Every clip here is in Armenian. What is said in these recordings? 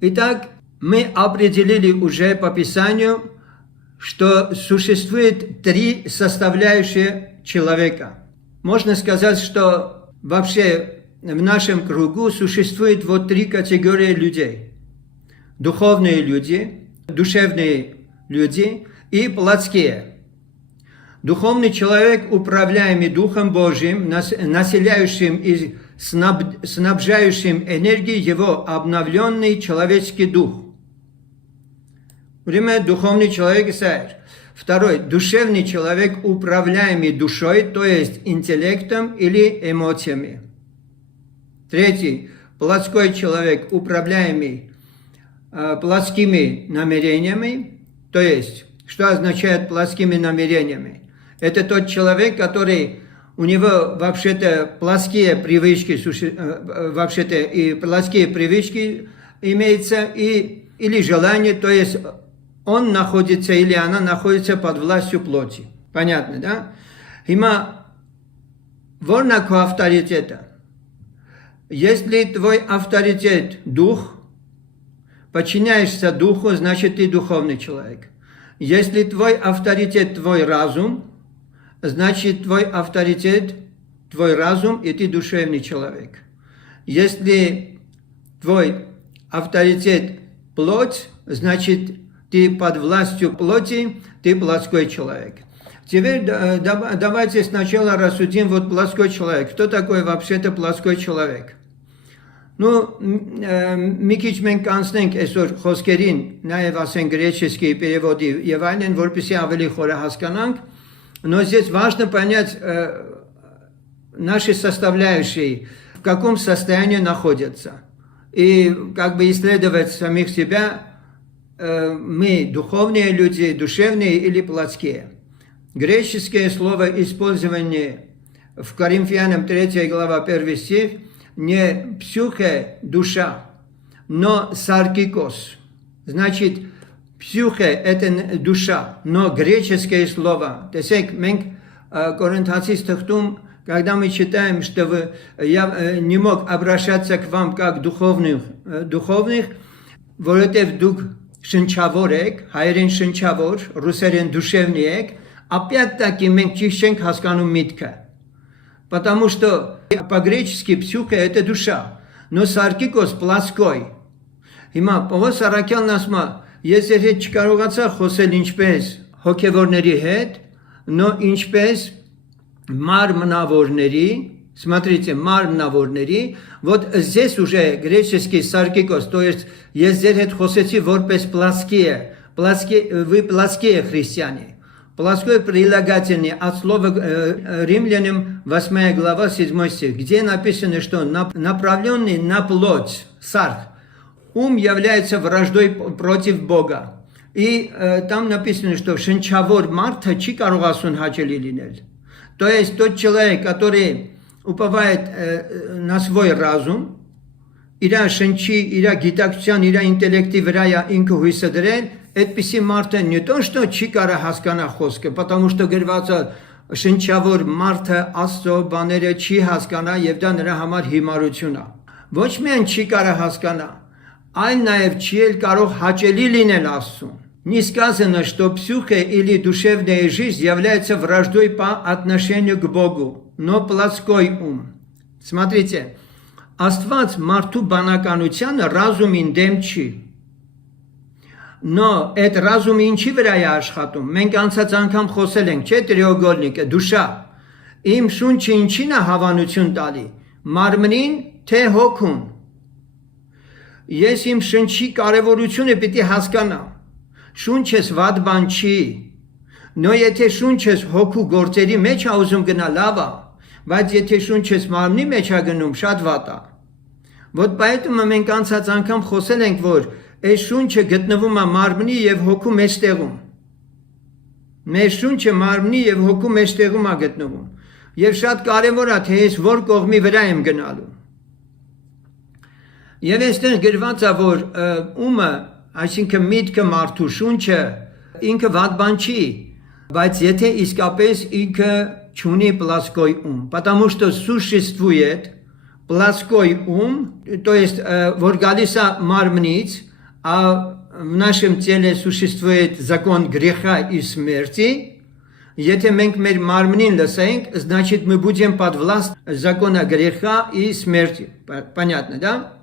Итак, мы определили уже по Писанию, что существует три составляющие человека. Можно сказать, что вообще в нашем кругу существует вот три категории людей. Духовные люди, душевные люди и плотские. Духовный человек, управляемый Духом Божьим, населяющим и снабжающим энергией его обновленный человеческий дух. Время духовный человек Исаия. Второй, душевный человек, управляемый душой, то есть интеллектом или эмоциями. Третий, плотской человек, управляемый плотскими намерениями, то есть, что означает плотскими намерениями? Это тот человек, который, у него вообще-то плотские привычки, вообще-то и плотские привычки имеются, или желание, то есть, он находится или она находится под властью плоти. Понятно, да? Հիմա ворна քո авторитета. Если твой авторитет дух, подчиняешься духу, значит ты духовный человек. Если твой авторитет твой разум, значит твой авторитет твой разум и ты душевный человек. Если твой авторитет плоть, значит ты под властью плоти, ты плотской человек. Теперь давайте сначала рассудим вот плотской человек. Кто такой вообще-то плотской человек? Ну, մի քիչ մենք անցնենք այսօր խոսքերին, նաև ասենք греческий переводы եւ այլն, որպեսզի ավելի խորը հասկանանք. Но здесь важно понять наши составляющие, в каком состоянии находятся. И как бы исследовать самих себя, мы духовные люди, душевные или плотские. Греческое слово использование в Коринфянам 3 глава 1 стих не псюхе душа, но саркикос. Значит, псюхе это душа, но греческое слово. Տեսեք, մենք Коринфянцам թղթում, когда мы читаем, что я не мог обращаться к вам как духовных, որովհետև դուք շնչավոր եք, հայերեն շնչավոր, ռուսերեն դушевный եք, опять-таки մենք ճիշտ չենք հասկանում միտքը. Потому что по-гречески псюха это душа, но саркикос плоской. Հիմա Պողոս Արաքյալն ասում է, ես իր հետ չկարողացա խոսել ինչպես հոգևորների հետ, но ինչպես մարմնավորների. Смотрите, մարմնավորների, вот здесь уже греческий саркикос, то есть ես ձեր հետ խոսեցի որպես плоские, вы плоские христиане. Плоское прилагательное от слова Римлянам 8 глава 7 стих, где написано, что направленный на плоть, сарх, ум является враждой против Бога. И там написано, что шенчавор марта չի կարող ասուն հաճելի լինել. То есть тот человек, который уповает на свой разум, իրա շնչի, իրա գիտակցության, իրա ինտելեկտի վրա ինքը հույսը դրել, այդպիսի մարդը не то что չի կարող հասկանա խոսքը, потому что գրված է շնչավոր մարդը Աստծո բաները չի հասկանա եւ դա նրա համար հիմարություն է։ Ոչ միայն չի կարող հասկանա, այլ նաեւ չի էլ կարող հաճելի լինել Աստծուն. Не сказано, что псюха или душевная жизнь является враждой по отношению к Богу, но плотской ум. Смотрите, Աստված մարդու բանականությանը ռազումին դեմ չի. Но այդ ռազումը ինչի վրա է աշխատում։ Մենք անցած անգամ խոսել ենք, չէ՞, տրեոգոլնիկը, դուշա։ Իմ շունչը ինչին է հավանություն տալի։ Մարմնին, թե հոգուն։ Ես իմ շնչի կարևորությունը պիտի հասկանամ։ Շունչես վատ բան չի։ Նո եթե շունչես հոգու գործերի մեջ է ուզում գնա լավ է, բայց եթե շունչես մարմնի մեջ է գնում շատ վատ է։ Вот поэтому մենք անցած անգամ խոսել ենք, որ այս շունչը գտնվում է մարմնի եւ հոգու մեջտեղում։ Մեր շունչը մարմնի եւ հոգու մեջտեղում է գտնվում։ Եվ շատ կարեւոր է, թե ես որ կողմի վրա եմ գնալու։ Եվ այստեղ գրված է, որ ումը, այսինքն միտքը մարդու շունչը ինքը վատ բան չի, բայց եթե իսկապես ինքը չունի плоской ум, потому что существует плоской ум, то есть որ գալիս է մարմնից, а в нашем теле существует закон греха и смерти, если мы մեր մարմնին լսենք, значит мы будем под власть закона греха и смерти. Понятно, да?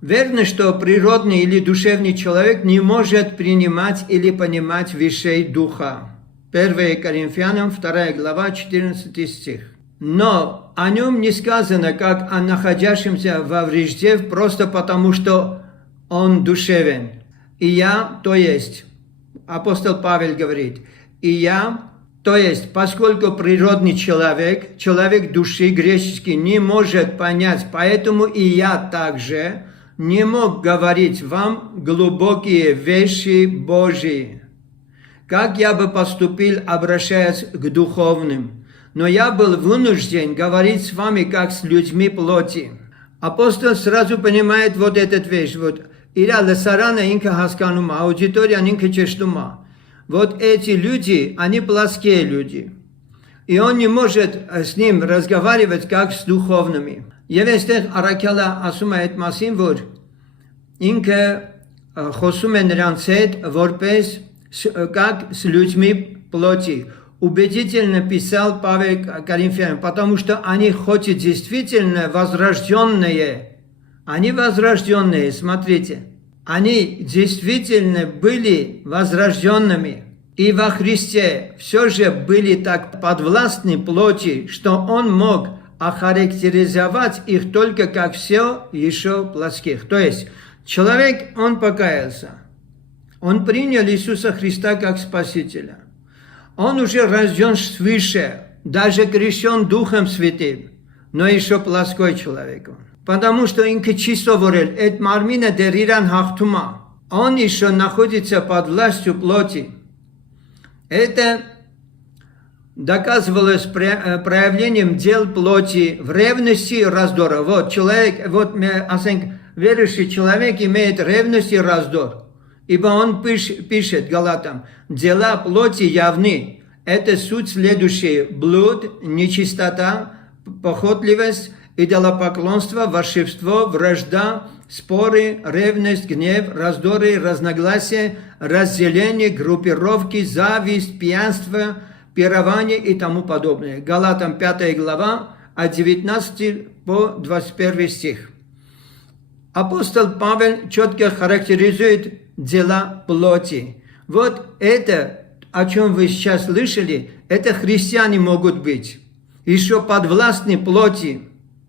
Верно, что природный или душевный человек не может принимать или понимать вещей духа. 1 Коринфянам 2 глава 14 стих. Но о нем не сказано, как о находящемся во вражде, просто потому, что он душевен. И я, то есть, апостол Павел говорит, и я, то есть, поскольку природный человек, человек души греческий, не может понять, поэтому и я также не мог говорить вам глубокие вещи Божьи. Как я бы поступил, обращаясь к духовным? Но я был вынужден говорить с вами, как с людьми плоти. Апостол сразу понимает вот эту вещь. Вот, իրա լսարանը ինքը հասկանում է, աուդիտորիան ինքը ճշտում է. Вот эти люди, они плоские люди. И он не может с ним разговаривать, как с духовными. Եվ այստեղ Առաքյալը ասում է այդ մասին, որ ինքը խոսում է նրանց հետ, որպես как с людьми плоти. Убедительно писал Павел Коринфянам, потому что они хоть и действительно возрожденные, смотрите, они действительно были возрожденными, и во Христе все же были так подвластны плоти, что он мог охарактеризовать их только как все еще плотских. То есть человек, он покаялся, он принял Иисуса Христа как Спасителя. Он уже рожден свыше, даже крещен Духом Святым, но еще плоской человек. Потому что инքը չի սովորել, այդ մարմինը դեռ իրան հաղթում է. Он еще находится под властью плоти. Это доказывалось проявлением дел плоти в ревности и раздора. Вот человек, вот верующий человек имеет ревность и раздор. Ибо он пишет Галатам, дела плоти явны. Это суть следующие: блуд, нечистота, похотливость, идолопоклонство, волшебство, вражда, споры, ревность, гнев, раздоры, разногласия, разделение, группировки, зависть, пьянство, пирование и тому подобное. Галатам 5 глава, от 19 по 21 стих. Апостол Павел четко характеризует дела плоти. Вот это, о чем вы сейчас слышали, это христиане могут быть. Еще подвластны плоти.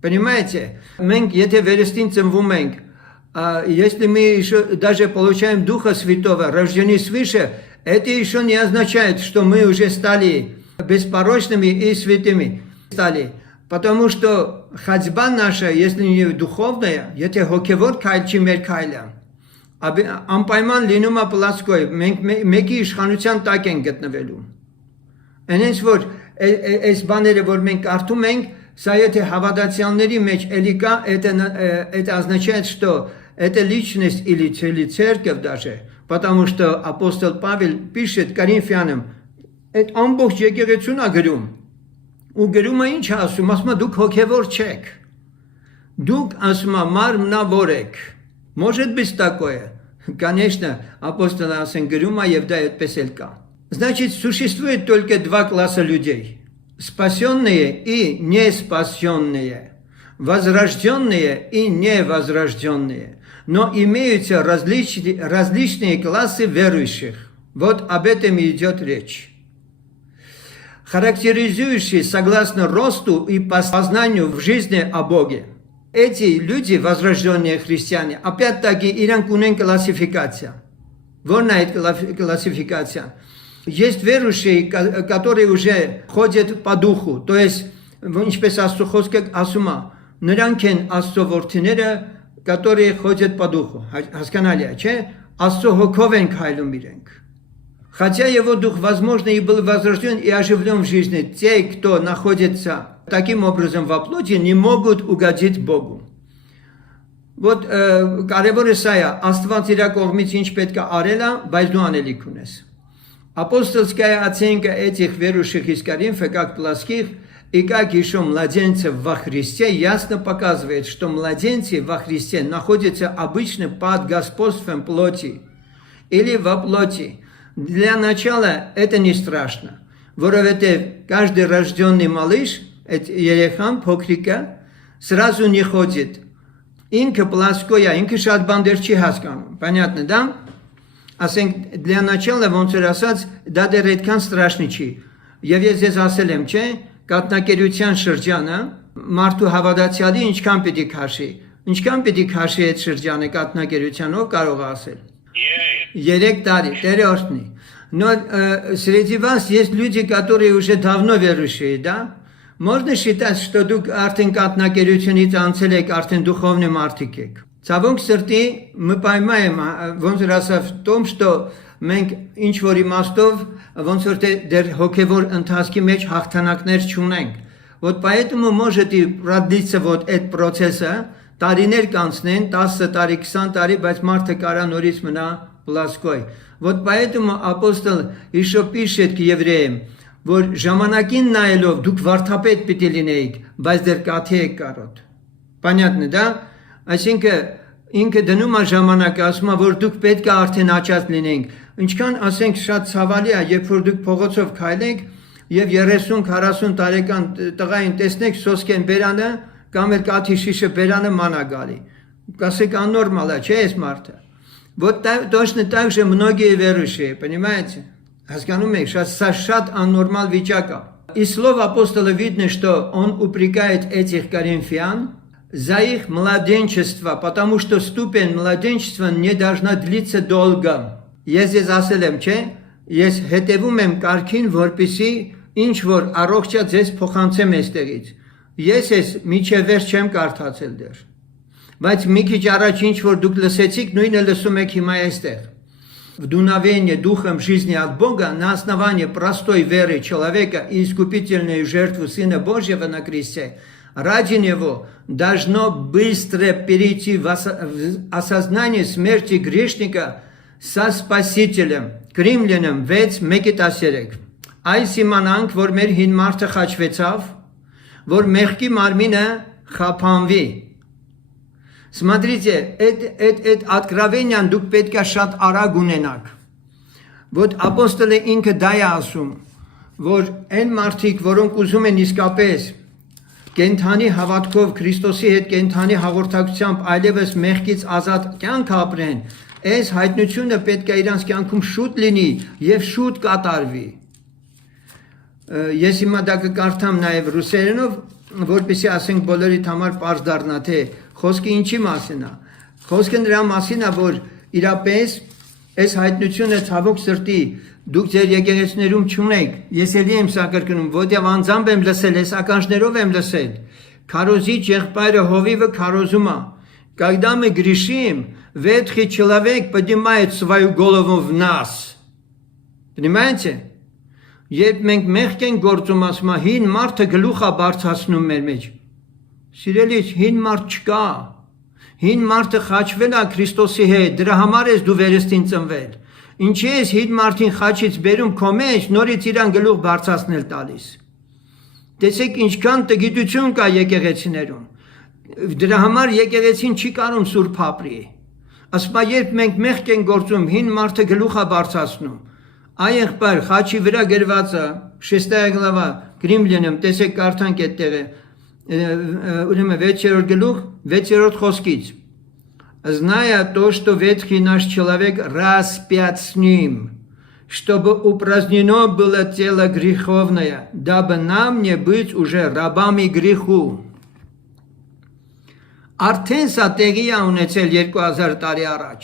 Понимаете? Если мы еще даже получаем Духа Святого, рождены свыше, это еще не означает, что мы уже стали беспорочными и святыми. Потому что ходьба наша, если не духовная, это հոգևոր քայլի մեր քայլը, անպայման լինում է պլասկոյ, մենք մեկի իշխանության տակ ենք գտնվելու։ Այնպես որ այս բաները, որ մենք կարդում ենք, սա եթե հավատացյալների մեջ էլի կա, это означает, что это личность или целый церковь даже, потому что апостол Павел пишет Коринфянам, այդ ամբողջ եկեղեցուն է գրում։ Ու գրումը ինչ ասում, ասում է դուք հոգևոր չեք, դուք ասում է մարմնավոր եք, может быть такое, конечно, апостол ասեն գրում է և դա այդպես էլ կա. Значит, существует только два класса людей, спасенные и неспасенные, возрожденные и невозрожденные, но имеются различные классы верующих. Вот об этом и идет речь. Характеризующие согласно росту и познанию в жизни о Боге. Эти люди, возрожденные христиане, опять-таки, иранք ունեն классификация. Որն է այդ классификация? Есть верующие, которые уже ходят по духу, то есть, ինչպես Աստծո խոսքը ասում է, նրանք են Աստծո որդիները, которые ходят по духу. Հասկանալի է, չէ՞? Աստծո հոգով են քայլում իրենք. Хотя его дух, возможно, и был возрожден и оживлен в жизни, те, кто находится таким образом во плоти, не могут угодить Богу. Вот կարևորը սա է, Աստված իր կողմից ինչ պետք է արել է, բայց դու անելիք ունես. Апостольская оценка этих верующих из Коринфа как плоских и как еще младенцы во Христе, ясно показывает, что младенцы во Христе находятся обычно под господством плоти или во плоти. Для начала это не страшно. Որովհետև каждый рожденный малыш, երեխան, փոքրիկը, сразу не ходит. Ինքը плоское, ինքը շատ բան դեռ չի հասկանում. Понятно, да? Ասենք, для начала, ոնց որ ասած, դա դեռ այդքան страшный չի. Եվ ես ձեզ ասել եմ, չէ, կաթնակերության շրջանը մարդու հավատացյալի ինչքան պիտի քաշի։ Ինչքան պիտի քաշի այդ շրջանը կաթնակերությանով կարող է ասել։ 3 տարի, Տերորդնի. Но среди вас есть люди, которые уже давно верующие, да? Можно считать, что դուք արդեն կաթնակերությունից անցել եք, արդեն духовный մարդիկ եք։ Ցավոք սրտի, мы поймаем, ոնց որ ասավ, в том, что մենք ինչ որ իմաստով ոնց որ դեր հոգևոր ընթացքի մեջ հաղթանակներ չունենք։ Вот поэтому может и продлиться вот этот процесс, տարիներ կանցնեն, 10 տարի, 20 տարի, բայց մարդը կարա նորից մնա плоской։ Вот поэтому апостол еще пишет к евреям, որ ժամանակին նայելով դուք վարդապետ պիտի լինեիք, բայց դեռ կաթի եք կարոտ։ Понятно, да? Այսինքն ինքը դնում է ժամանակը, ասում է, որ դուք պետք է արդեն աճած լինենք։ Ինչքան ասենք շատ ցավալի է, երբ որ դուք փողոցով քայլեք եւ 30-40 տարեկան տղային տեսնեք սոսկեն բերանը կամ էլ կաթի շիշը բերանը մանա գալի։ Կասեք աննորմալ է, չէ՞ այս մարդը։ Вот точно так же многие верующие, понимаете? Հասկանում եք, շատ աննորմալ վիճակ է։ Из слов апостола видно, что он упрекает этих коринфян за их младенчество, потому что ступень младенчества не должна длиться долго. Ես ասել եմ, չէ, ես հետևում եմ կարգին, որպեսզի ինչ որ առողջա ձեզ փոխանցեմ այստեղից։ Ես ես միջև վերջ չեմ կարդացել դեռ։ Բայց մի քիչ առաջ ինչ որ дук լսեցիք, նույնը лысում եք հիմա այստեղ։ Вдохновение Духом жизни от Бога на основании простой веры человека и искупительной жертвы Сына Божьего на кресте, ради него должно быстро перейти в осознание смерти грешника со Спасителем. К Римлянам 6:1-13. Այս իմանանք, որ մեր հին մարդը խաչվեցավ, որ մեղքի մարմինը խափանվի։ Смотрите, это откровение դուք պետք է շատ արագ ունենաք։ Вот ապոստոլը ինքը դա է ասում, որ այն մարդիկ, որոնք ուզում են իսկապես կենթանի հավատքով Քրիստոսի հետ կենթանի հաղորդակցությամբ այլևս մեղքից ազատ կյանք ապրեն, այս հայտնությունը պետք է իրանց կյանքում շուտ լինի եւ շուտ կատարվի։ Ես հիմա դա կկարդամ նաեւ ռուսերենով, որպեսզի ասենք բոլորիդ համար པարզ դառնա, թե խոսքը ինչի մասին է։ Խոսքը նրա մասին է, որ իրապես այս հայտնությունը ցավոք սրտի դուք ձեր եկեղեցիներում չունեք։ Ես էլի եմ սա կրկնում, որտեղ անձամբ եմ լսել, այս ականջներով եմ լսել։ Քարոզիչ եղբայրը Հովիվը քարոզում է. Когда мы грешим, ветхий человек поднимает свою голову в нас. Понимаете? Երբ մենք մեղք ենք գործում, ասում է, հին մարդը գլուխ է բարձրացնում մեր մեջ։ Սիրելիս, հին մարդ չկա։ Հին մարդը խաչվել է Քրիստոսի հետ, դրա համար ես դու վերստին ծնվել։ Ինչի ես հին մարդին խաչից բերում քո մեջ, նորից իրան գլուխ բարձրացնել տալիս։ Տեսեք ինչքան տգիտություն կա եկեղեցիներում։ Դրա համար եկեղեցին չի կարում սուրբ ապրի։ Ասում է, երբ մենք մեղք ենք գործում, հին մարդը գլուխ է բարձրացնում։ Այ եղբայր, խաչի վրա գրված է 6 глава Римлянам, տեսեք կարդանք այդտեղը, ուրեմն 6-րդ գլուխ 6-րդ խոսքից. Зная то, что ветхий наш человек распят с ним, чтобы упразднено было тело греховное, дабы нам не быть уже рабами греху. Արդեն սա տեղի է ունեցել 2000 տարի առաջ։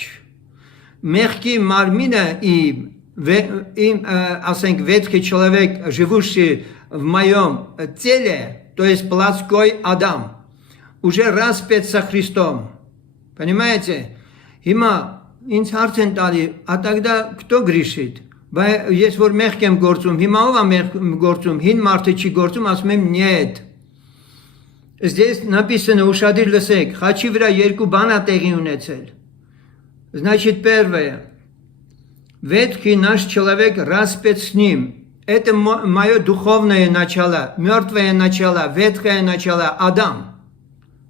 Մեղքի մարմինը ասենք ветхий человек, живущий в моем теле, то есть плотской Адам, уже распят со Христом. Понимаете? Հիմա ինձ հարց են տալի, а тогда кто грешит? Ես որ մեղք եմ գործում, հիմա ով է մեղք գործում, հին մարդը չի գործում, ասում եմ нет. Здесь написано, ушадիր լսեք, խաչի վրա երկու բան է տեղի ունեցել. Значит, первое. Ветхий наш человек распят с ним. Это мое духовное начало, мертвое начало, ветхое начало, Адам.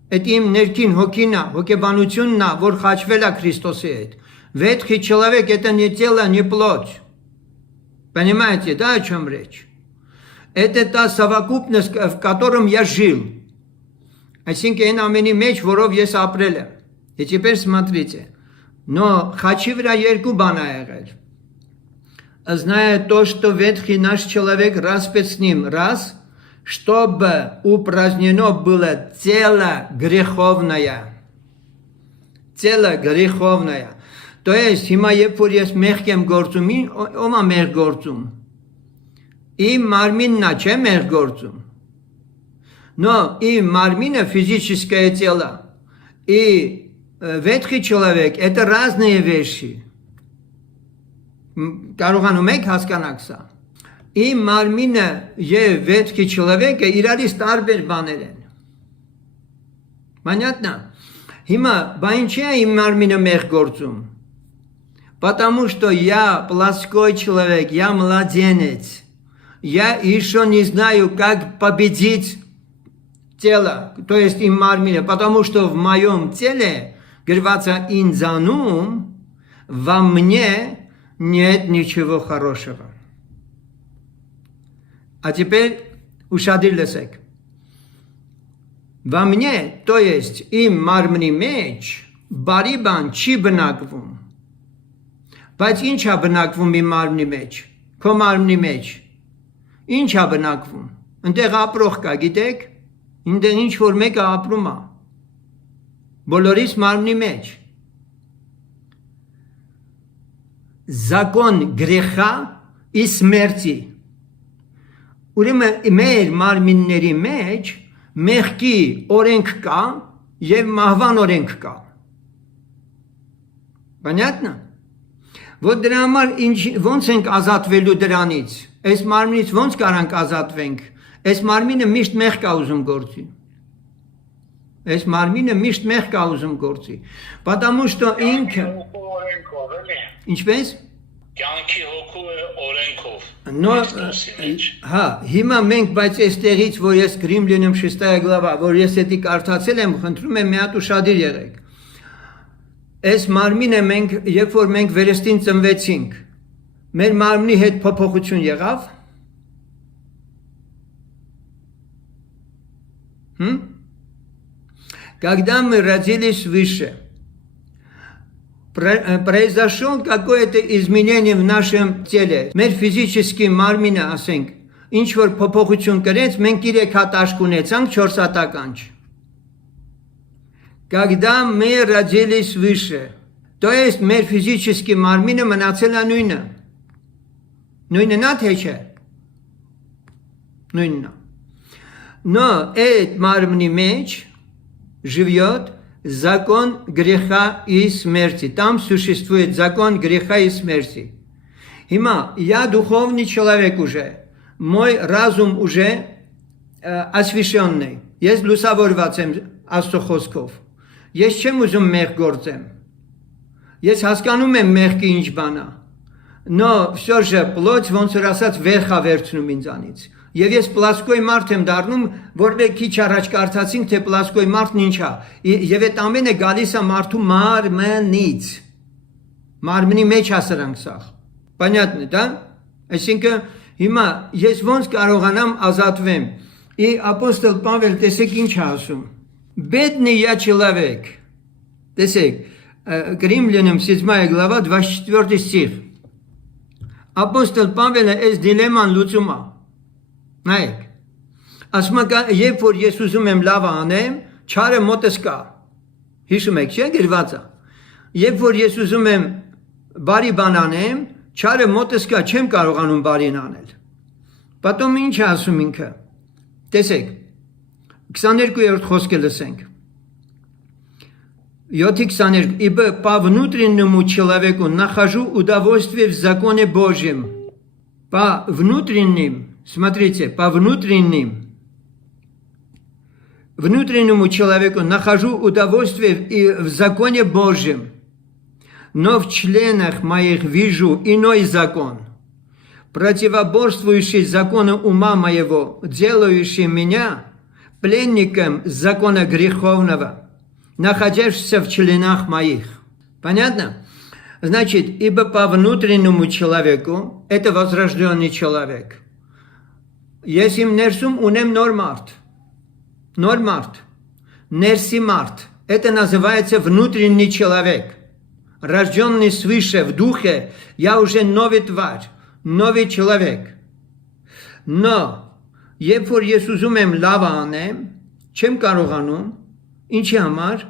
Это им ներքին հոգին է, հոգեբանությունն է, որ խաչվել է Քրիստոսի հետ։ Ветхий человек это не тело, не плоть. Понимаете, да, о чем речь? Это та совокупность, в котором я жил. Այսինքն այն ամենի մեջ, որով ես ապրել եմ։ И теперь смотрите. Но խաչի վրա երկու բան է եղել. Зная то, что ветхий наш человек распят с ним, раз, чтобы упразднено было тело греховное. Тело греховное. То есть, հիմա երբ որ ես մեղք եմ գործում, ով է մեղք գործում։ Իմ մարմինն է, չէ՞ մեղք գործում։ Но и мармина физическое тело, и ветхий человек это разные вещи. Կարողանում եք հասկանալ սա։ Իմ մարմինը եւ ветхий человек իրարից տարբեր բաներ են։ Понятно? Հիմա բանջի է իմ մարմինը մեղ գործում։ Потому что я плоской человек, я младенец. Я еще не знаю, как победить тело, то есть им мармина, потому что в моем теле, говорится, инзанум, во мне нет ничего хорошего. А теперь ушадир лесек. Во мне, то есть им мармни меч, барибан чи бնակվում. Բայց ինչ է բնակվում իմ մարմնի մեջ, քո մարմնի մեջ, ինչ է բնակվում, ընտեղ ապրող կա, գիտեք, ինտեղ ինչ որ մեկը ապրում է, բոլորիս մարմնի մեջ, закон греха и смерти, ուրեմն մեր մարմինների մեջ մեղքի օրենք կա և մահվան օրենք կա, понятно? Вот դրա համար ոնց ենք ազատվելու դրանից, այս մարմինից ոնց կարանք ազատվենք, այս մարմինը միշտ մեղ կա ուզում գործի, այս մարմինը միշտ մեղ կա ուզում գործի, потому что ինքը, ինչպես? Կյանքի հոգու օրենքով, հա, հիմա մենք բայց այստեղից, որ ես գրիմ լինեմ 6 գլավա, որ ես էդի կարդացել եմ, խնդրում եմ մի հատ ուշադիր եղեք, Այս մարմինը մենք, երբ որ մենք վերստին ծնվեցինք, մեր մարմնի հետ փոփոխություն եղավ, Когда мы родились свыше, произошло какое-то изменение в нашем теле, մեր ֆիզически մարմինը, ասենք, ինչ որ փոփոխություն կրեց, մենք 3 հատ աշկ ունեցանք 4 հատականջ Когда мы родились свыше, то есть մեր физически մարմինը մնացել է նույնը։ Նույնն է թե չէ։ Նույնն է։ Но այդ մարմնի մեջ живет закон греха и смерти. Там существует закон греха и смерти. Հիմա я духовный человек уже. Мой разум уже освященный. Ես լուսավորված եմ Աստծո խոսքով։ Ես չեմ ուզում մեղք գործեմ։ Ես հասկանում եմ մեղքը ինչ բան է։ Но всё же плоть ոնց որ ասած վերխ է վերցնում ինձանից։ Եվ ես պլասկոյ մարդ եմ դառնում, որովհետեւ քիչ առաջ կարդացինք, թե պլասկոյ մարդն ինչ է։ Եվ այդ ամենը գալիս է մարդու մարմնից։ Մարմնի մեջ է սրանք սաղ։ Понятно, да? Այսինքն հիմա ես ոնց կարողանամ ազատվեմ։ И апостол Павел տեսեք ինչ է ասում։ Бедный я человек. Տեսեք, Римлянам 7 глава 24 стих. Апостол Павելը այս դիլեման լուծում է։ Նայեք, ասում է, երբ որ ես ուզում եմ լավ անեմ, չարը մոտս կա։ Հիշում եք, չէ՞ գրված է։ Երբ որ ես ուզում եմ բարի բան անեմ, չարը մոտս կա, չեմ կարողանում բարին անել։ Потом ինչ է ասում ինքը։ Տեսեք, 22-րդ խոսքը լսենք։ 7:22. Ибо по внутреннему человеку нахожу удовольствие в законе Божьем. По внутренним, смотрите, по внутреннему человеку нахожу удовольствие и в законе Божьем. Но в членах моих вижу иной закон, противоборствующий закону ума моего, делающий меня пленником закона греховного, находящегося в членах моих. Понятно? Значит, ибо по внутреннему человеку это возрожденный человек. Если нерсум унем нормарт. Нормарт. Нерсимарт. Это называется внутренний человек. Рожденный свыше в духе, я уже новый тварь, новый человек. Но, երբ որ ես ուզում եմ լավ անեմ, չեմ կարողանում, ինչի համար?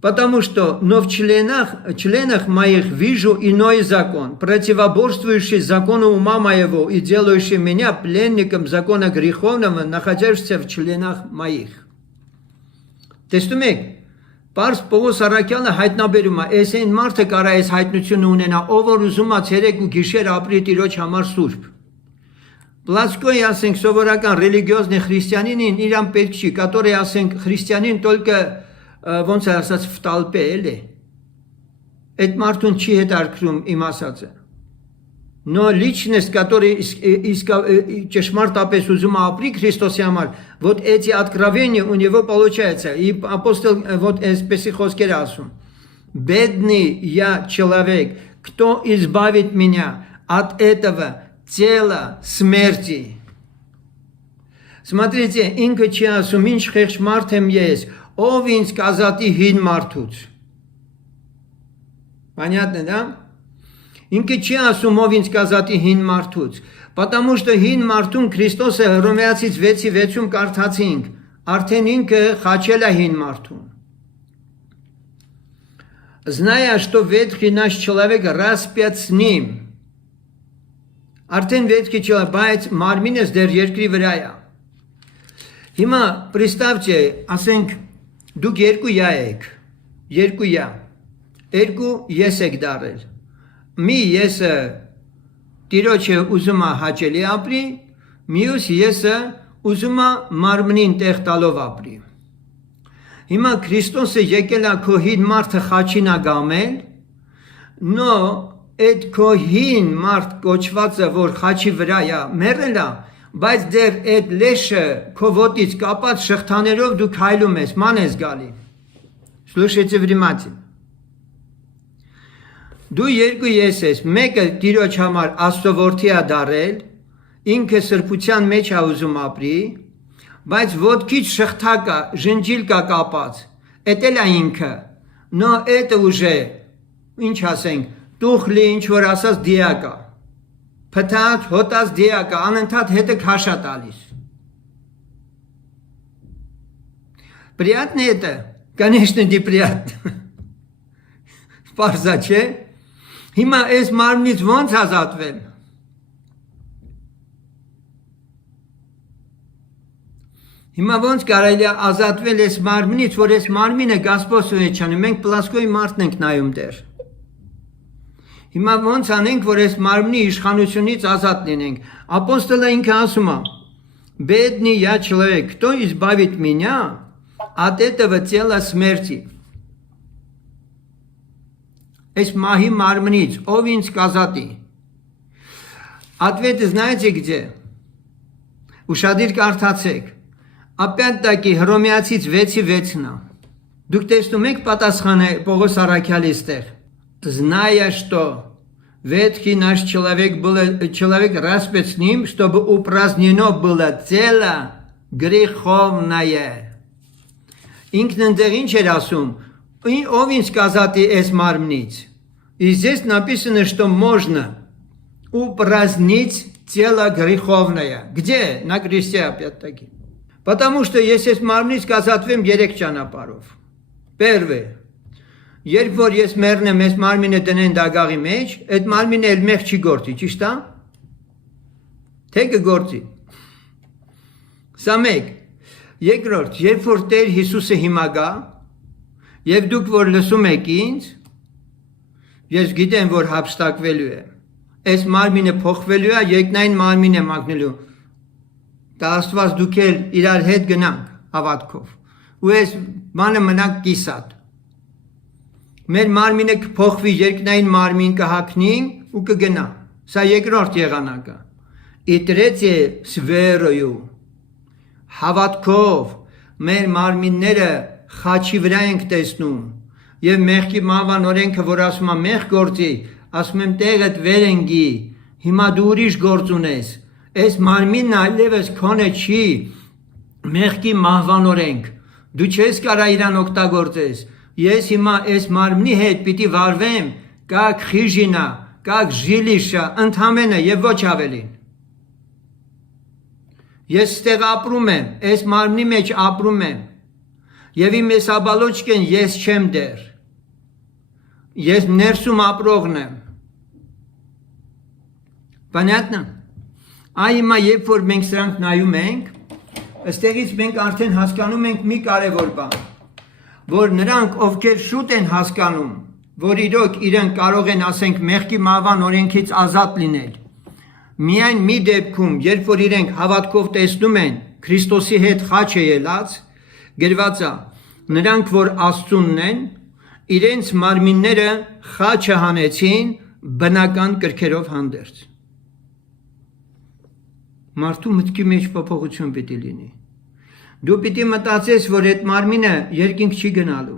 Потому что, но в членах моих вижу иной закон, противоборствующий закону ума моего и делающий меня пленником закона греховного, находящегося в членах моих. Տեսնում եք, Պարզ Պողոս Առաքյալը հայտնաբերում է, այս այն մարդը կարա այս հայտնությունը ունենա, ով որ ուզում է ցերեկ ու գիշեր ապրի Տիրոջ համար սուրբ։ Плоской, ասենք, սովորական ռելիգիոզնի խրիստիանին իրան պետք չի, который, ասենք, խրիստիանին только ոնց է ասած վտալպել է։ Այդ մարդուն չի հետարկում իմ ասածը։ Но личность, которая чешмартапес узума апри Христос ямар, вот эти откровения у него получаются. И апостол вот эспесихоскер асум. Бедный я человек, кто избавит меня от этого тела смерти? Смотрите, инка часу минч хешмартем есть, овинс казати хин мартуц. Понятно, да? Ինքը չի ասում ով ինձ կազատի հին մարդուց, потому что հին մարդուն Քրիստոսը Հռոմեացից 6:6-ում կարդացինք, արդեն ինքը խաչել է հին մարդուն։ Зная, что ветхий наш человек распят с ним, արդեն ветхий человек, բայց մարմինս դեռ երկրի վրա է։ Հիմա представьте, ասենք դուք երկու եք, երկու ես եք դարել։ Մի եսը Տիրոջը ուզում է հաճելի ապրի, մյուս եսը ուզում է մարմնին տեղ տալով ապրի։ Հիմա Քրիստոսը եկել է քո հին մարդը խաչին է գամել, նո այդ քո հին մարդ կոչվածը, որ խաչի վրա է, մեռել է, բայց դեռ այդ լեշը քո ոտից կապած շղթաներով դու քայլում ես, ման ես գալի։ Слушайте внимательно. Դու երկու ես ես, մեկը Տիրոջ համար աստծո է դարել, ինքը սրբության մեջ է ուզում ապրի, բայց ոտքից շղթա կա, ժնջիլ կա կապած, էդ էլ է ինքը, նո էդը ուժե, ինչ ասենք, տուխլի ինչ որ ասած դիա կա, փթած, հոտած դիա կա, անընդհատ հետը քաշա տալիս։ Приятно это? Конечно, неприятно. Պարզա չէ։ Հիմա այս մարմնից ոնց ազատվել։ Հիմա ոնց կարելի է ազատվել այս մարմնից, որ այս մարմինը Գասպոսու է չանի, մենք պլասկոյի մարդն ենք նայում դեր։ Հիմա ոնց անենք, որ այս մարմնի իշխանությունից ազատ լինենք։ Ապոստոլը ինքը ասում է. Бедный я человек, кто избавит меня от этого тела смерти? Այս մահի մարմնից, ով ինձ կազատի։ Ответы знаете где? Ուշադիր կարդացեք։ Опять-таки Հռոմեացից 6:6-ն է։ Դուք տեսնում եք պատասխանը Պողոս Առաքյալի ստեղ։ Зная, что ветхий наш человек распят с ним, чтобы упразднено было тело греховное. Ինքն ընդեղ ինչ էր ասում, ով ինձ կազատի այս մարմնից։ И здесь написано, что можно упразднить тело греховное. Где? На кресте опять-таки. Потому что если с մարմնից կազատվեմ 3 ճանապարհով։ Первое. Երբ որ ես մեռնեմ, այս մարմինը դնեն դագաղի մեջ, այդ մարմինը էլ մեղ չի գործի, ճիշտ է։ Թե կգործի։ Սա մեկ։ Երկրորդ, երբ որ Տեր Հիսուսը հիմա գա, եւ դուք որ լսում եք ինձ, ես գիտեմ, որ հափշտակվելու է։ Այս մարմինը փոխվելու է, երկնային մարմին է մագնելու։ Դա Աստված դուք էլ իրար հետ գնանք հավատքով։ Ու այս բանը մնաք կիսատ։ Մեր մարմինը կփոխվի, երկնային մարմին կհագնի ու կգնա։ Սա երկրորդ եղանակը։ И третье с верою։ Հավատքով մեր մարմինները խաչի վրա ենք տեսնում եւ մեղքի մահվան օրենքը, որ ասում է մեղ գործի, ասում եմ տեղդ վեր ենգի, հիմա դու ուրիշ գործ ունես, այս մարմինն այլևս քոնը չի, մեղքի մահվան օրենք, դու չես կարա իրան օգտագործես, ես հիմա այս մարմնի հետ պիտի վարվեմ, կակ խիժինա, կակ ժիլիշա, ընդհամենը եւ ոչ ավելին։ Ես ստեղ ապրում եմ, այս մարմնի մեջ ապրում եմ, եւ իմ ես աբալոչկեն ես չեմ դեր, ես ներսում ապրողն եմ, Понятно? Այմա երբ որ մենք սրանք նայում ենք, ըստեղից մենք արդեն հասկանում ենք մի կարևոր բան, որ նրանք, ովքեր շուտ են հասկանում, որ իրոք իրենք կարող են, ասենք, մեղքի մահվան օրենքից ազատ լինել, միայն մի դեպքում, երբ որ իրենք հավատքով տեսնում են Քրիստոսի հետ խաչ է ելած, գրված է, նրանք, որ Աստծունն են, իրենց մարմինները խաչը հանեցին բնական կրքերով հանդերձ։ Մարդու մտքի մեջ փոփոխություն պիտի լինի։ Դու պիտի մտածես, որ այդ մարմինը երկինք չի գնալու։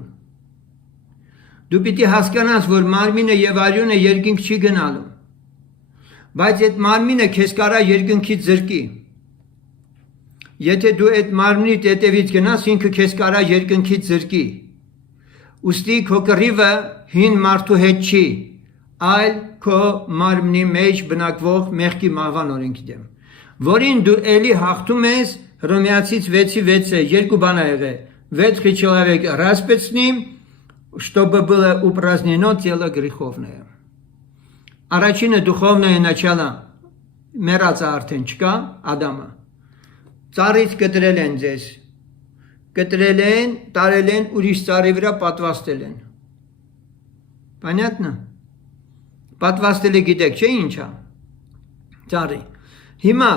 Դու պիտի հասկանաս, որ մարմինը եւ արյունը երկինք չի գնալու։ Բայց այդ մարմինը քեզ կարա երկնքից զրկի։ Եթե դու այդ մարմնի հետևից գնաս, ինքը քեզ կարա երկնքից զրկի։ Ուստի քո կռիվը հին մարդու հետ չի, այլ քո մարմնի մեջ բնակվող մեղքի մահվան օրենքի դեմ, որին դու էլի հաղթում ես Հռոմեացից 6:6-ը, երկու բան ա եղել, ветхий человек распят с ним, чтобы было упразднено тело греховное։ Առաջինը դуховное начало, մեռածը արդեն չկա, Ադամը։ Ծառից կտրել են ձեզ, կտրել են, տարել են, ուրիշ ծառի վրա պատվաստել են։ Понятно? Պատվաստելը գիտեք, չէ՞ ինչա։ Ծառի։ Հիմա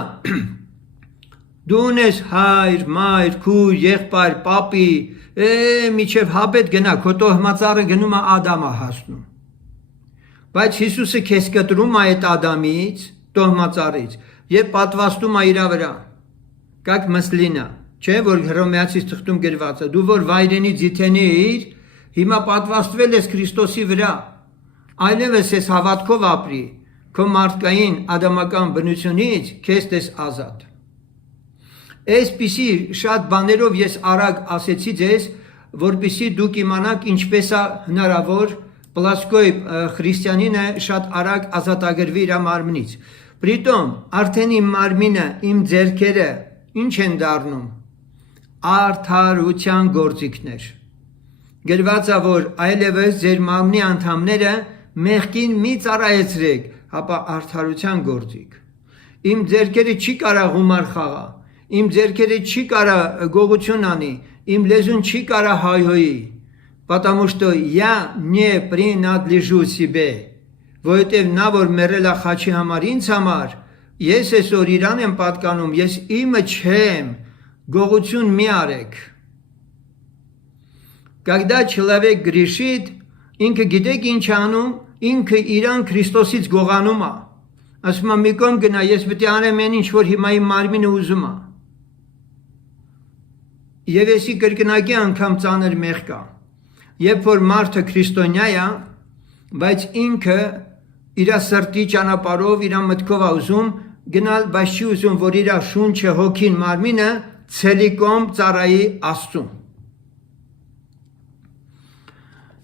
դու ունես հայր, մայր, քույր, եղբայր, պապի, միջև հաբետ գնա, քո տոհմածառը գնում է Ադամը հասնում։ Բայց Հիսուսը քեզ կտրում է այդ Ադամից, տոհմածառից, եւ պատվաստում է իր վրա։ Как մսլինա, չէ՞ որ Հռոմեացիս թղթում գրված է, դու որ վայրենի ձիթենի էիր, հիմա պատվաստվել ես Քրիստոսի վրա։ Այլևս ես հավատքով ապրի, քո մարդկային ադամական բնությունից քեզ տես ազատ։ Այսպիսի շատ բաներով ես արագ ասեցի ձեզ, որպեսզի դուք իմանաք ինչպես է հնարավոր պլասկոյ խրիստյանինը շատ արագ ազատագրվի իր մարմնից։ Պրիտոմ արդեն իմ մարմինը, իմ ձեռքերը ինչ են դառնում։ Արդարության գործիքներ։ Գրված է, որ այլևս ձեր մարմնի անդամները մեղքին մի ծառայեցրեք, հապա արդարության գործիք։ Իմ ձեռքերը չի կարող գումար խաղա, իմ ձեռքերը չի կարող գողություն անի, իմ լեզուն չի կարող հայհոյի, потому что я не принадлежу себе, որովհետև նա որ մեռել է խաչի համար ինձ համար, ես այսօր իրան եմ պատկանում, ես իմը չեմ, գողություն մի արեք։ Когда человек грешит, ինքը գիտեք ինչ անում, ինքը իրան Քրիստոսից գողանում է։ Ասում է մի կողմ գնա, ես պետք է անեմ այն ինչ որ հիմա իմ մարմինը ուզում է։ Եվ էսի կրկնակի անգամ ծանր մեղ կա։ Երբ որ մարդը քրիստոնյա է, բայց ինքը իր սրտի ճանապարհով, իր մտքով է ուզում գնալ, բայց չի ուզում, որ իր շունչը, հոգին, մարմինը ցելիկոմ ծառայի Աստծուն։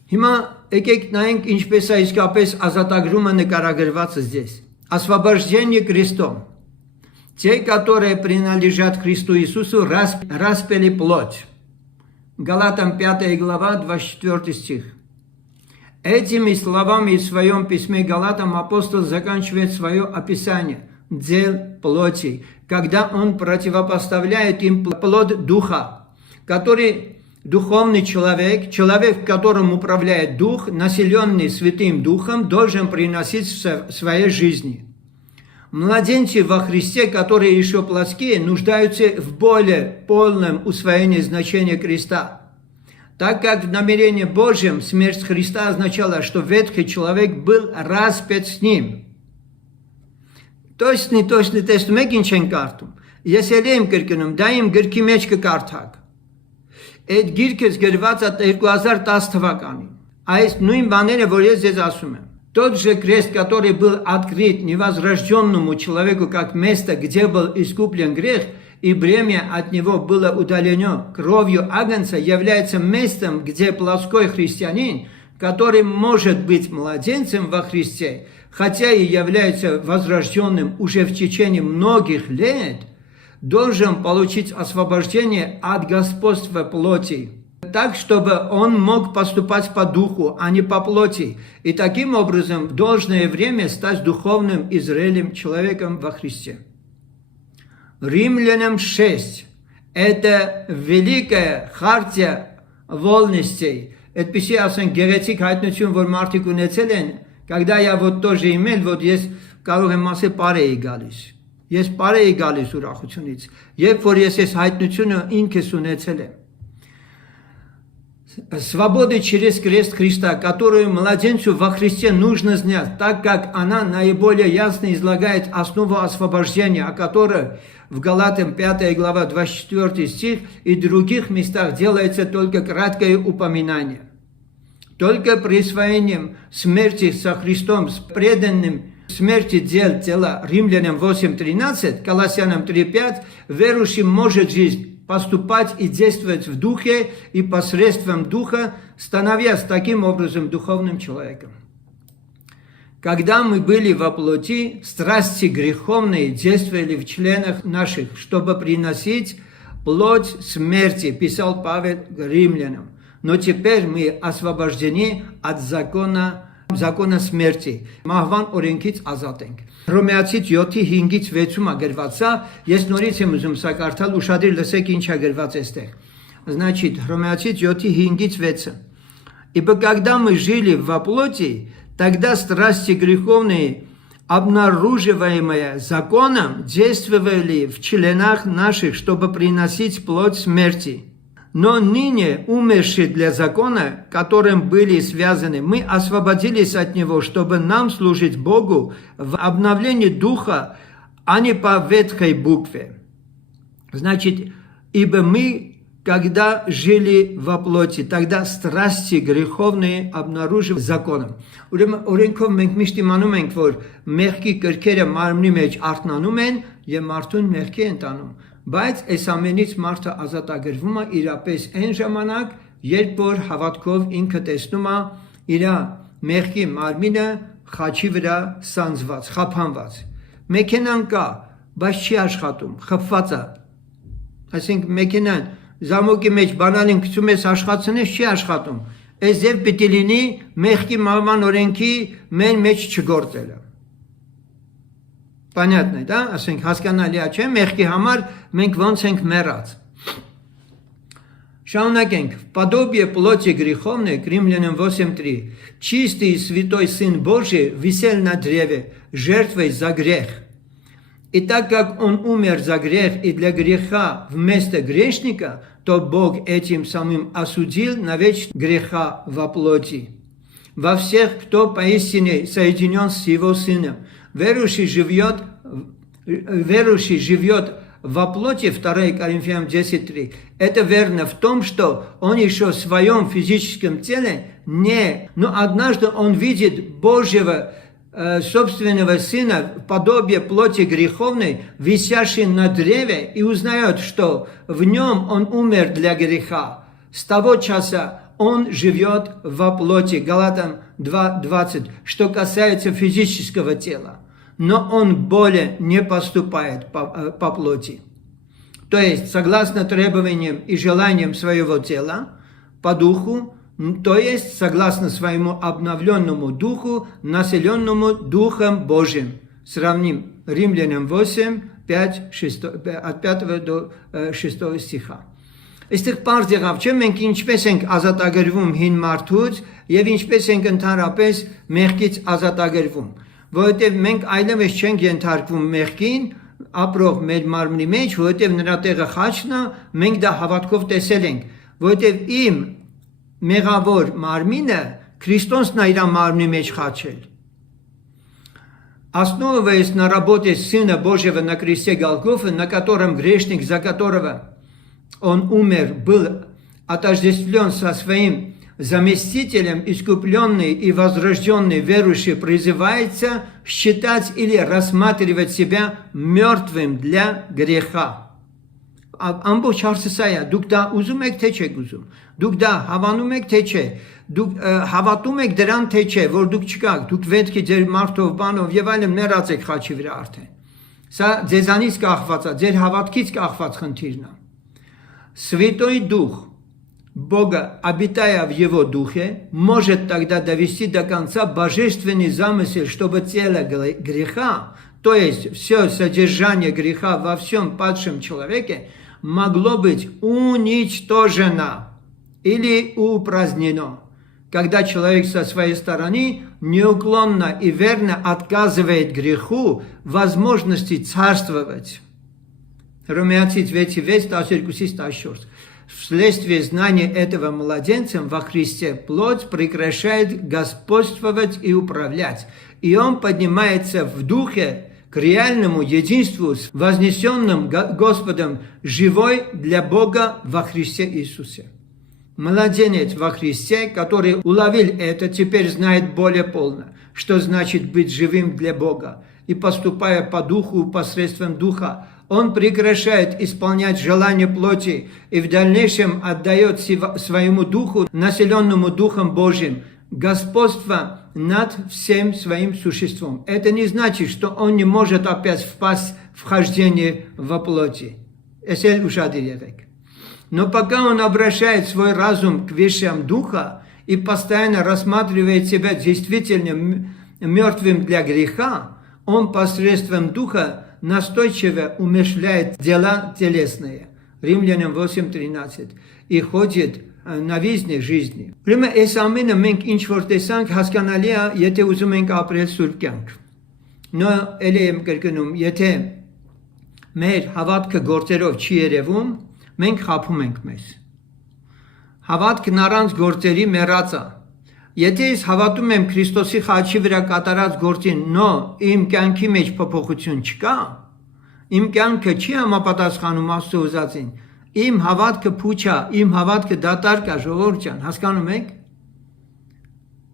Հիմա եկեք նայենք ինչպես է իսկապես ազատագրումը նկարագրված здесь։ Освобождение крестом. Те, которые принадлежат Христу Иисусу, распяли плоть. Галатам 5 глава, 24 стих. Этими словами в своем письме Галатам апостол заканчивает свое описание дел плоти, когда он противопоставляет им плод духа, который духовный человек, человек, которым управляет дух, населенный Святым Духом, должен приносить в своей жизни. Младенцы во Христе, которые еще плотские, нуждаются в более полном усвоении значения креста. Так как в намерении Божьем смерть Христа означала, что ветхий человек был распят с ним. Точно տեսնում եք ինչ են կարդում։ Ես էլ եմ կրկնում, դա իմ գրքի մեջ կկարդաք։ Այդ գիրքս գրված է 2010 թվականին։ Այս нույն բաները, որ ես ձեզ ասում եմ։ Тот же крест, который был открыт невозрожденному человеку как место, где был искуплен грех, и бремя от него было удалено кровью Агнца, является местом, где плотской христианин, который может быть младенцем во Христе, хотя и является возрожденным уже в течение многих лет, должен получить освобождение от господства плоти, так, чтобы он мог поступать по духу, а не по плоти, и таким образом в должное время стать духовным и зрелым человеком во Христе. Римлянам 6. Это великая хартия вольностей. Это писи ասեն գեղեցիկ հայտնություն, որ մարդիկ ունեցել են, когда я вот тоже имел, вот ես կարող եմ ասել պար էի գալիս։ Ես պար էի գալիս ուրախությունից, երբ որ ես այս հայտնությունը ինքս ունեցել եմ։ Свобода через крест Христа, которую младенцу во Христе нужно знать, так как она наиболее ясно излагает основу освобождения, о которой в Галатам 5 глава 24 стих и других местах делается только краткое упоминание. Только присвоением смерти со Христом, с преданным смерти дел тела, Римлянам 8:13, Колоссянам 3:5, верующий может жить, поступать и действовать в духе и посредством духа, становясь таким образом духовным человеком. Когда мы были во плоти, страсти греховные действовали в членах наших, чтобы приносить плоть смерти, писал Павел Римлянам. Но теперь мы освобождены от закона смерти. Մահվան օրենքից ազատ ենք։ Հռոմեացից 7:5-ից 6-ում գրված է, ես նորից եմ ուզում սա կարդալ, ուշադիր լսեք ինչ է գրված այստեղ։ Значит, Հռոմեացից 7:5-ից 6. Ибо когда мы жили во плоти, тогда страсти греховные, обнаруживаемые законом, действовали в членах наших, чтобы приносить плоть смерти. Но ныне, умершие для закона, которым были связаны, мы освободились от него, чтобы нам служить Богу в обновлении духа, а не по ветхой букве. Значит, ибо мы, когда жили во плоти, тогда страсти греховные обнаружив законом. Օրենքով մենք միշտ իմանում ենք, որ մեղքի կրքերը մարմնի մեջ արթնանում են եւ մարդուն մեղքի են տանում։ Բայց այս ամենից մարդը ազատագրվում է իրապես այն ժամանակ, երբ որ հավատքով ինքը տեսնում է իր մեղքի մարմինը խաչի վրա սանձված, խափանված։ Մեքենան կա, բայց չի աշխատում, խփված է։ Այսինքն մեքենան զամոկի մեջ բանալին գցում ես աշխատությունից չի աշխատում։ Այս ձև պիտի լինի մեղքի մահվան օրենքի մեր մեջ չգործելը։ Понятно, да? Ասենք հասկանալի է, չէ՞, մեղքի համար մենք ոնց ենք մեռած։ Շարունակենք. Подобие плоти греховной, к Римлянам 8:3. Чистый и святой Сын Божий висел на древе, жертвой за грех. И так как Он умер за грех и для греха вместо грешника, то Бог этим самым осудил навечно греха во плоти. Во всех, кто поистине соединен с Его Сыном. Верующий живет во плоти, 2 Коринфянам 10:3. Это верно в том, что он еще в своем физическом теле но однажды он видит Божьего собственного Сына в подобие плоти греховной, висящей на древе, и узнает, что в нем он умер для греха. С того часа он живет во плоти. Галатам 2:20. Что касается физического тела. Но он более не поступает по плоти. То есть, согласно требованиям и желаниям своего тела, по духу, то есть, согласно своему обновленному духу, населенному Духом Божьим. Сравним Римлянам 8, 5, 6, от 5 до 6 стиха. Այստեղ պարզ եղավ, չէ՞, մենք ինչպես ենք ազատագրվում հին մարդուց եւ ինչպես ենք ընդհանրապես մեղքից ազատագրվում, որովհետեւ մենք այլևս չենք ենթարկվում մեղքին, ապրող մեր մարմնի մեջ, որովհետեւ նրա տեղը խաչն է, մենք դա հավատքով տեսել ենք, որովհետեւ իմ մեղավոր մարմինը Քրիստոսն է իր մարմնի մեջ խաչել։ основываясь на работе Сына Божьего на кресте Голгофы, на котором грешник, за которого Он умер, был отождествлен со своим заместителем, искупленный и возрожденный верующий призывается считать или рассматривать себя мертвым для греха. Ամբողջ հարցը սա է, դուք դա ուզում եք թե չեք ուզում, դուք դա հավանում եք թե չէ, դուք հավատում եք դրան թե չէ, որ դուք չկաք, դուք ветքի ձեր մարդով, բանով եւ այլն մեռած եք խաչի վրա արդեն։ Սա ձեզանից կախված է, ձեր հավատքից кախված խնդիրն է։ Святой Дух, Бога, обитая в Его Духе, может тогда довести до конца божественный замысел, чтобы тело греха, то есть все содержание греха во всем падшем человеке, могло быть уничтожено или упразднено, когда человек со своей стороны неуклонно и верно отказывает греху возможности царствовать. Ромеянцам 2:12-14. Вследствие знания этого младенцем во Христе плоть прекращает господствовать и управлять, и он поднимается в духе к реальному единству с вознесенным Господом, живой для Бога во Христе Иисусе. Младенец во Христе, который уловил это, теперь знает более полно, что значит быть живым для Бога, и поступая по духу посредством духа, он прекращает исполнять желания плоти и в дальнейшем отдает своему духу, населенному Духом Божьим, господство над всем своим существом. Это не значит, что он не может опять впасть в хождение во плоти. Но пока он обращает свой разум к вещам духа и постоянно рассматривает себя действительно мертвым для греха, он посредством духа настойчиво умерщвляет дела телесные. Римлянам 8:13. И ходит на визне жизни. Ուրեմն այս ամենը մենք ինչ որ տեսանք հասկանալի է, եթե ուզում ենք ապրել սուրբ կյանք։ Նո էլի եմ կրկնում, եթե մեր հավատքը գործերով չի երևում, մենք խաբում ենք մեզ։ Հավատքն առանց գործերի մեռած է։ Եթե ես հավատում եմ Քրիստոսի խաչի վրա կատարած գործին, նո իմ կյանքի մեջ փոփոխություն չկա, իմ կյանքը չի համապատասխանում Աստծո ուզածին, իմ հավատքը փուչ է, իմ հավատքը դատարկ է, ժողովուրդ ջան, հասկանում եք։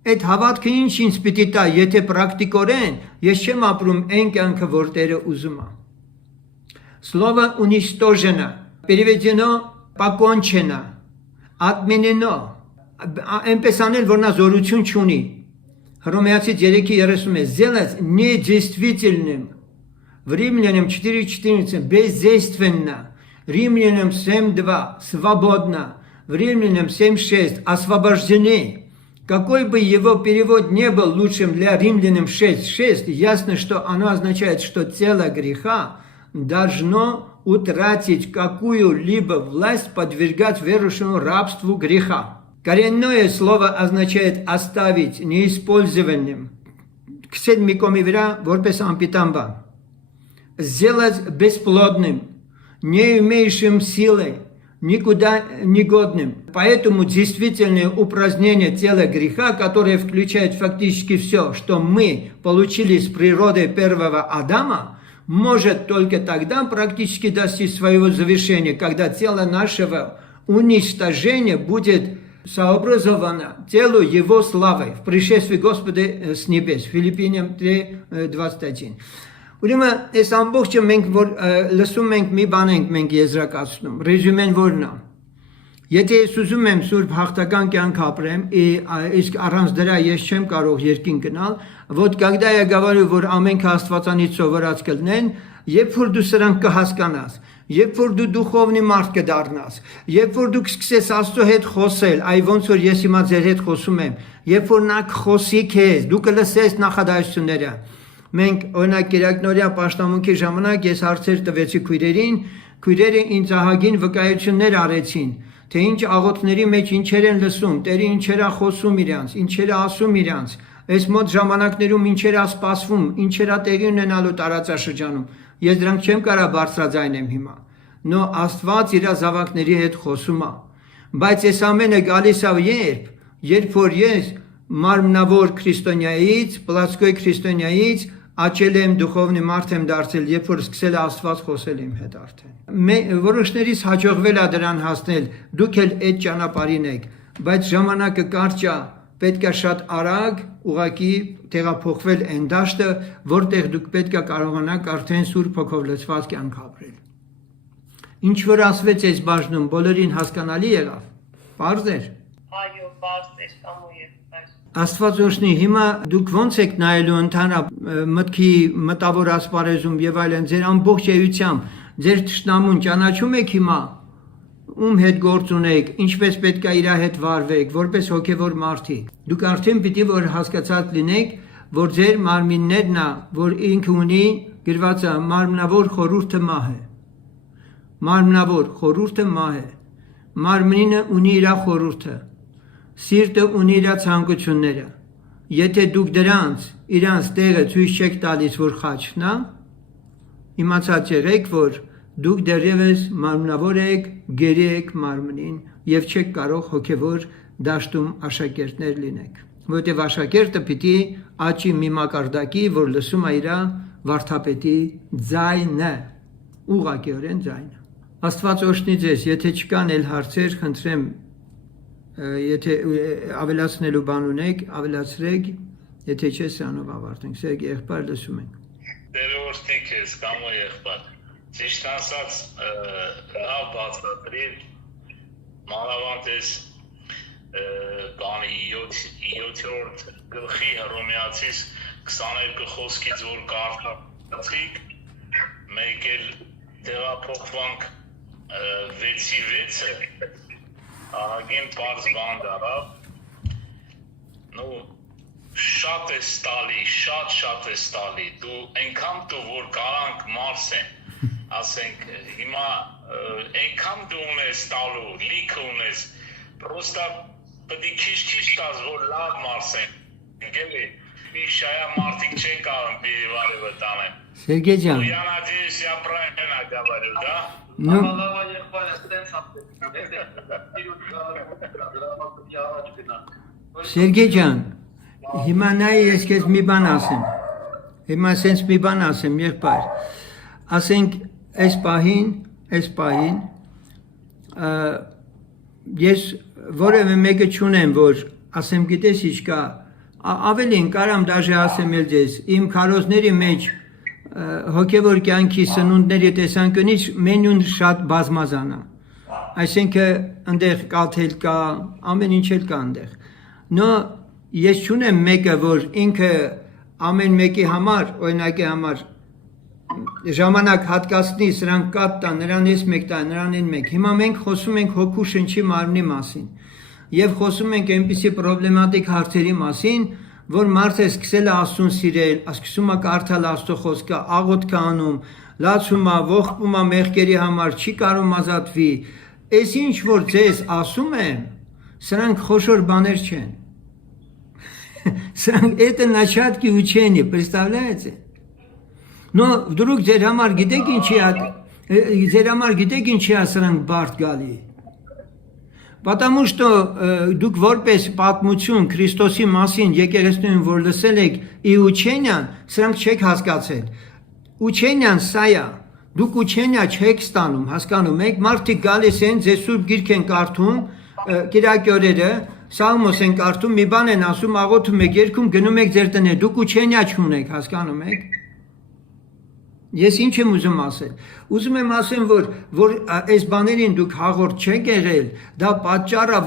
Այդ հավատքը ինչ ինձ պիտի տա, եթե պրակտիկորեն ես չեմ ապրում այն կյանքը, որ Տերը ուզում է։ Слово уничтожено, переведено покончено, отменено. Այնպես անել, որ նա զորություն չունի։ Հռոմեացի 3:30 сделать недействительным. В Римлянам 4:14 бездейственно. Римлянам 7:2 свободно. В Римлянам 7:6 освобождены. Какой бы его перевод не был лучшим для Римлянам 6:6, ясно, что оно означает, что тело греха должно утратить какую-либо власть, подвергать верующему рабству греха. Коренное слово означает оставить неиспользованным. Ксед микоми вера ворпес ампитамба. Сделать бесплодным, не имеющим силы, никуда негодным. Поэтому действительное упразднение тела греха, которое включает фактически все, что мы получили с природой первого Адама, может только тогда практически достичь своего завершения, когда тело нашего уничтожения будет сообразовано телу Его славой в пришествии Господа с небес. Филиппийам 3:21. Ուրեմն այս ամբողջը մենք որ լսում ենք մի բան ենք մենք եզրակացնում, ռեզյումեն որն է։ Եթե ես ուզում եմ սուրբ հաղթական կյանք ապրեմ, իսկ առանց դրա ես չեմ կարող երկին գնալ, вот когда я говорю, որ ամենքը Աստվածանից սովորած կլինեն, երբ որ դու սրանք կհասկանաս, երբ որ դու դուխովնի մարդ կդառնաս, երբ որ դու կսկսես Աստծո հետ խոսել, այ ոնց որ ես հիմա ձեր հետ խոսում եմ, երբ որ նա կխոսի քեզ, դու կլսես նախադասությունները։ Մենք օրինակ Կիրակնորյա պաշտամունքի ժամանակ ես հարցեր տվեցի քույրերին, քույրերը ինձ ահագին վկայություններ արեցին, թե ինչ աղոթների մեջ ինչեր են լսում, Տերը ինչեր է խոսում իրանց, ինչեր է ասում իրանց, այս մոտ ժամանակներում ինչեր է սպասվում, ինչեր է տեղի ունենալու տարածաշրջանում։ Ես դրանք չեմ կարող բարձրաձայնեմ հիմա։ Նո Աստված իր զավակների հետ խոսում է։ Բայց այս ամենը գալիս է երբ որ ես մարմնավոր քրիստոնյայից, պլատսկոյ քրիստոնյայից աճել եմ, դուխովնի մարդ եմ դարձել, երբ որ սկսել է Աստված խոսել իմ հետ արդեն։ Որոշներից հաջողվել է դրան հասնել, դուք էլ այդ ճանապարհին եք, բայց ժամանակը կարճ է, պետք է շատ արագ ուղակի տեղափոխվել այն դաշտը, որտեղ դուք պետք է կարողանաք արդեն Սուրբ Հոգով լցված կյանք ապրել։ Ինչ որ ասվեց այս բաժնում, բոլորին հասկանալի եղավ։ Պարզ էր։ Այո, բարձր կամու եղբայր։ Աստված օրհնի, հիմա դուք ոնց եք նայելու ընդհանրապես մտքի մտավոր ասպարեզում եւ այլն, ձեր ամբողջ էությամբ, ձեր ճշտամուն ճանաչում եք հիմա, ում հետ գործ ունեք, ինչպես պետք է իր հետ վարվեք, որպես հոգեվոր մարդիկ։ Դուք արդեն պիտի որ հասկացած լինեք, որ ձեր մարմիններն է, որ ինքը ունի գրված է մարմնավոր խորհուրդը մահ է։ Մարմնավոր խորհուրդը մահ է։ Մարմինը ունի իր խորհուրդը, սիրտը ունի իր ցանկությունները։ Եթե դուք դրանց իրանց տեղը ցույց չեք տալիս, որ խաչն է, իմացած եղեք, որ դուք դեռևս մարմնավոր եք, գերի եք մարմնին եւ չեք կարող հոգեվոր դաշտում աշակերտներ լինեք։ Որտեւ աշակերտը պիտի աճի մի մակարդակի, որ լսում է իր վարդապետի ձայնը, ուղղակիորեն ձայնը։ Աստված օրհնի ձեզ, եթե չկան էլ հարցեր, խնդրեմ, եթե ավելացնելու բան ունեք, ավելացրեք, եթե չէ, սրանով ավարտենք։ Սերգ եղբայր, լսում ենք։ Տերը օրհնի քեզ, կամո եղբայր։ Ճիշտ ասած, լավ բացատրիր, մանավանդ ես բանի 7-րդ գլխի Հռոմեացիս 22 խոսքից, որ կարդացիք, մեկ էլ տեղափոխվանք 6-6-ը, ահագին պարզ բան դարավ, շատ ես տալի, շատ ես տալի, դու ենքան դու որ կարանք մարս են, ասենք, հիմա ենքան դու ունես տալու, լիքը ունես, պրոստա պտի քիչ տաս, որ լավ մարս են, գելի, մի շայա մարդիկ չեն կարան պիրի վարևը տանեն։ Սերգեյ ջան։ Я надеюсь, я правильно говорю, да? Սերգեյ ջան, հիմա նայ ես քեզ մի բան ասեմ։ Հիմա sense մի բան ասեմ, եղբայր։ Ասենք այս պահին ես որևէ մեկը չունեմ, որ ասեմ, գիտես ինչ կա, ավելին կարամ դաժե ասեմ էլ ձեզ, իմ քարոզների մեջ հոգևոր կյանքի սնունդների տեսանկյունից մենյուն շատ բազմազան է։ Այսինքն այնտեղ կաթել կա, ամեն ինչ էլ կա այնտեղ։ Նո ես չունեմ մեկը, որ ինքը ամեն մեկի համար, օրինակի համար ժամանակ հատկացնի, սրանք կատ տա, նրան ես մեկ տա, նրան են մեկ։ Հիմա մենք խոսում ենք հոգու շնչի մարմնի մասին եւ խոսում ենք այնպիսի պրոբլեմատիկ հարցերի մասին, որ մարդը սկսել է Աստծուն սիրել, սկսում է կարդալ Աստծո խոսքը, աղոթք անում, լացում է, ողբում է մեղքերի համար, չի կարող ազատվի։ Այս ինչ որ ձեզ ասում եմ, սրանք խոշոր բաներ չեն։ Սրանք это начатки учения, представляете? Но вдруг ձեր համար գիտեք ինչի է սրանք բարդ գալի։ Потому что դուք որպես պատմություն Քրիստոսի մասին եկեղեցիում որ լսել եք ի учениան, սրանք չեք հասկացել։ Учениան սա է։ Դուք учения չեք ստանում, հասկանում եք, մարդիկ գալիս են, ձեզ սուրբ գիրք են կարդում, կիրակի օրերը, Սաղմոս են կարդում, մի բան են ասում, աղոթում եք, երգում, գնում եք ձեր տներ, դուք учения չունեք, հասկանում եք։ Ես ինչ եմ ուզում ասել։ Ուզում եմ ասեմ, որ այս բաներին դուք հաղորդ չեք եղել, դա պատճառը